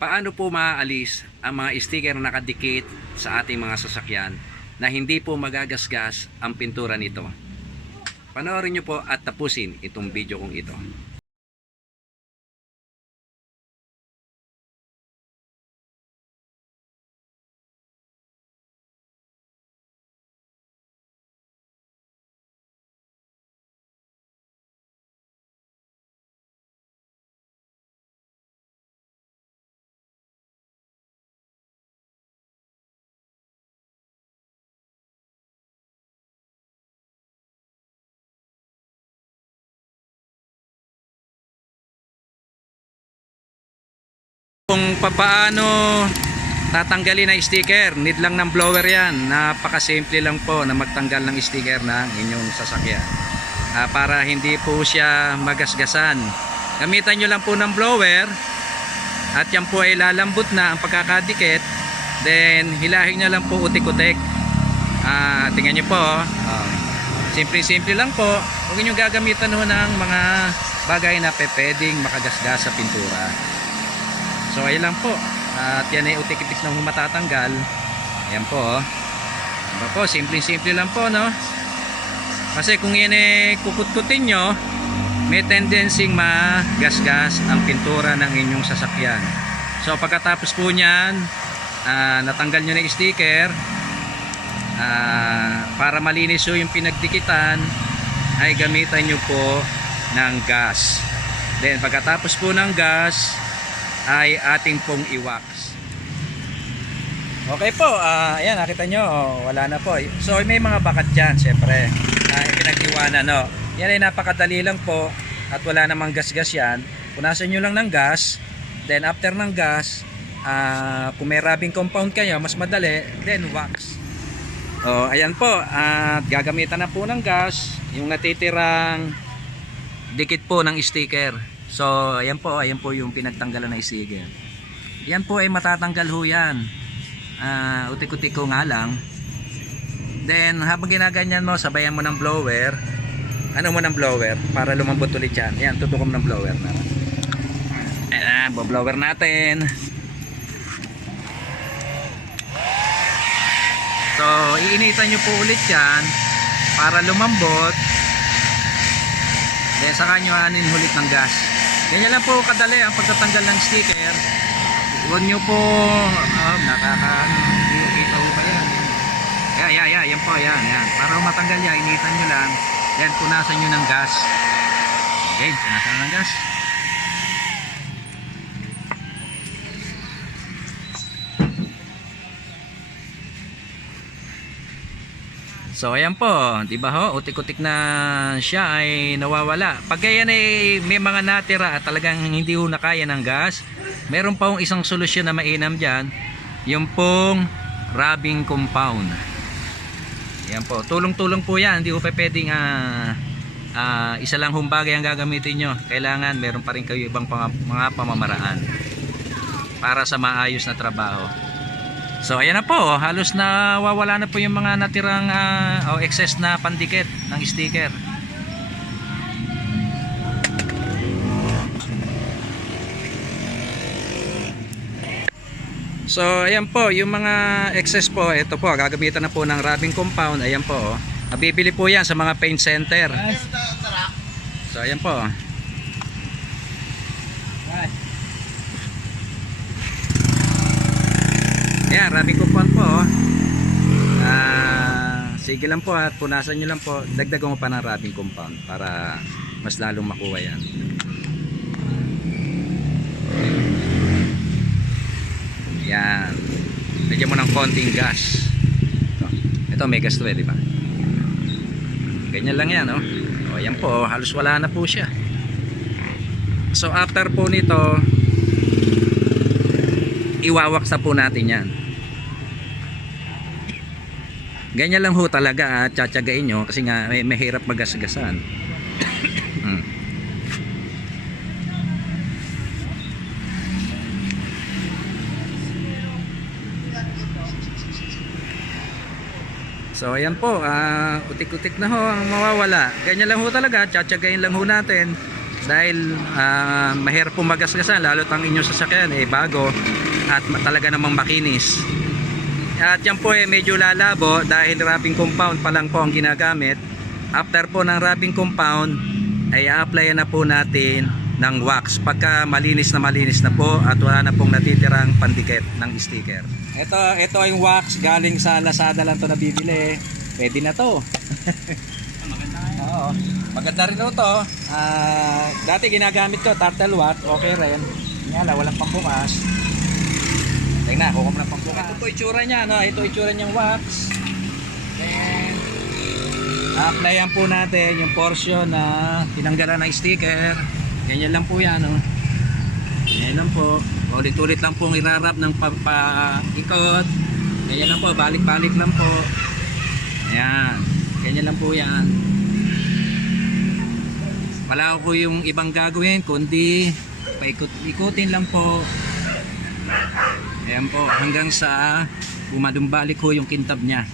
Paano po maaalis ang mga sticker na nakadikit sa ating mga sasakyan na hindi po magagasgas ang pintura nito? Panoorin nyo po at tapusin itong video kong ito. Kung paano tatanggalin na sticker, need lang ng blower yan. Napakasimple lang po na magtanggal ng sticker ng inyong sasakyan para hindi po siya magasgasan. Gamitan nyo lang po ng blower at yan po ay lalambot na ang pagkakadikit. Then hilahin nyo lang po utik-utik. Tingnan nyo po, simple lang po. Huwag nyo gagamitan ho ng mga bagay na pwedeng makagasgas sa pintura. So ayun lang po. At yan ay utik-utik na matatanggal. Ayan po. Diba po, simple lang po, no? Kasi kung yan ay kukut-kutin nyo, may tendency magasgas ang pintura ng inyong sasakyan. So pagkatapos po nyan, natanggal nyo na yung sticker, para malinis yung pinagdikitan, ay gamitan nyo po ng gas. Then pagkatapos po ng gas, ay ating pong i-wax. Okay po, ayan, nakita nyo, wala na po. So may mga bakat dyan, syempre, pinag-iwanan, no? Yan ay napakadali lang po at wala namang gas-gas yan. Punasan nyo lang ng gas, then after ng gas, kung may rubbing compound kayo, mas madali, then wax. Ayan po, at gagamitan na po ng gas yung natitirang dikit po ng sticker. So ayan po yung pinagtanggalan ng sticker. Yan po ay matatanggal ho yan. Utik-utik ko nga lang. Then habang ginaganyan mo, sabayan mo ng blower. Ano mo ng blower para lumambot ulit yan. Ayan, tutukom ng blower na. Ayan, blower natin. So iinitan nyo po ulit yan para lumambot. Then saka nyo anin ulit ng gas. Ganyan lang po kadali ang pagtatanggal ng sticker. Huwag nyo po nakakita po pa yan. Yan po, yan. Para matanggal yan, initan nyo lang. Then punasan nyo ng gas. Okay, punasan nyo ng gas. So ayan po, di ba ho, utik-utik na siya ay nawawala. Pag yan ay may mga natira at talagang hindi ho nakaya ng gas, meron pa hong isang solusyon na mainam dyan, yung pong rubbing compound. Ayan po, tulong-tulong po yan, hindi ho pa pwedeng isa lang hong bagay ang gagamitin nyo. Kailangan meron pa rin kayo ibang mga pamamaraan para sa maayos na trabaho. So ayan na po, halos na wawala na po yung mga natirang excess na pandikit ng sticker. So ayan po, yung mga excess po, ito po, gagamitan na po ng rubbing compound. Ayan po, nabibili po yan sa mga paint center. So ayan po. Ayan, rubbing compound po. Sige lang po at punasan nyo lang po. Dagdagan mo pa ng rubbing compound para mas lalong makuha yan. Yan. Lagyan mo ng konting gas. Ito may gas to, di ba? Ganyan lang yan, oh. Ayan po, halos wala na po siya. So after po nito, iwawaks na po natin yan. Ganyan lang ho talaga at tsatsagain nyo kasi nga may mahirap magasgasan. So ayan po, utik-utik na ho ang mawawala. Ganyan lang ho talaga, tsatsagain lang ho natin. dahil mahirap po magasgasan, lalo't ang inyong sasakyan bago at talaga namang makinis. At yan po medyo lalabo dahil wrapping compound pa lang po ang ginagamit. After po ng wrapping compound ay a-applyan na po natin ng wax pagka malinis na po at wala na pong natitirang pandikit ng sticker. Ito yung wax, galing sa Lazada lang to nabibili. Pwede na to. Oo. Maganda rin ito. Dati ginagamit ko turtle wax, okay rin. Nga walang pambukas. Tingnan, kukum na pambukas. Ito po itsura niya, no? Ito itsura niyang wax. Then applyan po natin yung portion na tinanggalan ng sticker. Ganyan lang po yan, no? Ganyan lang po. Ulit-ulit lang pong irarap ng paikot. Ganyan lang po, balik-balik lang po. Ayan. Ganyan lang po yan. Wala ko yung ibang gagawin, kundi paikot-ikutin lang po. Ayan po, hanggang sa bumadumbalik ko yung kintab niya.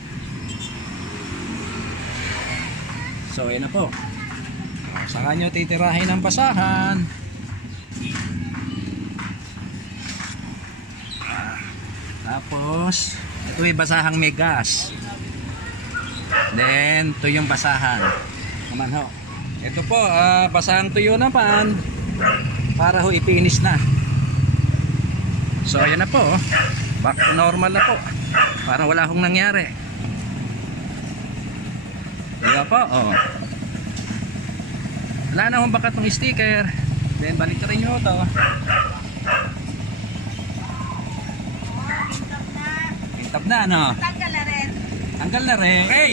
So, ayan na po. Saka nyo titirahin ang basahan. Tapos, ito yung basahang may gas. Then, ito yung basahan. Naman ho. Ito po, basahang tuyo naman. Para ho ipinis na. So, ayan na po. Back to normal na po. Para wala hong nangyari. Diba po? Oh. Wala na hong bakat ng sticker. Then, balik ka rin nyo ito. Kintab na, no? Tanggal na rin. Tanggal na rin. Okay.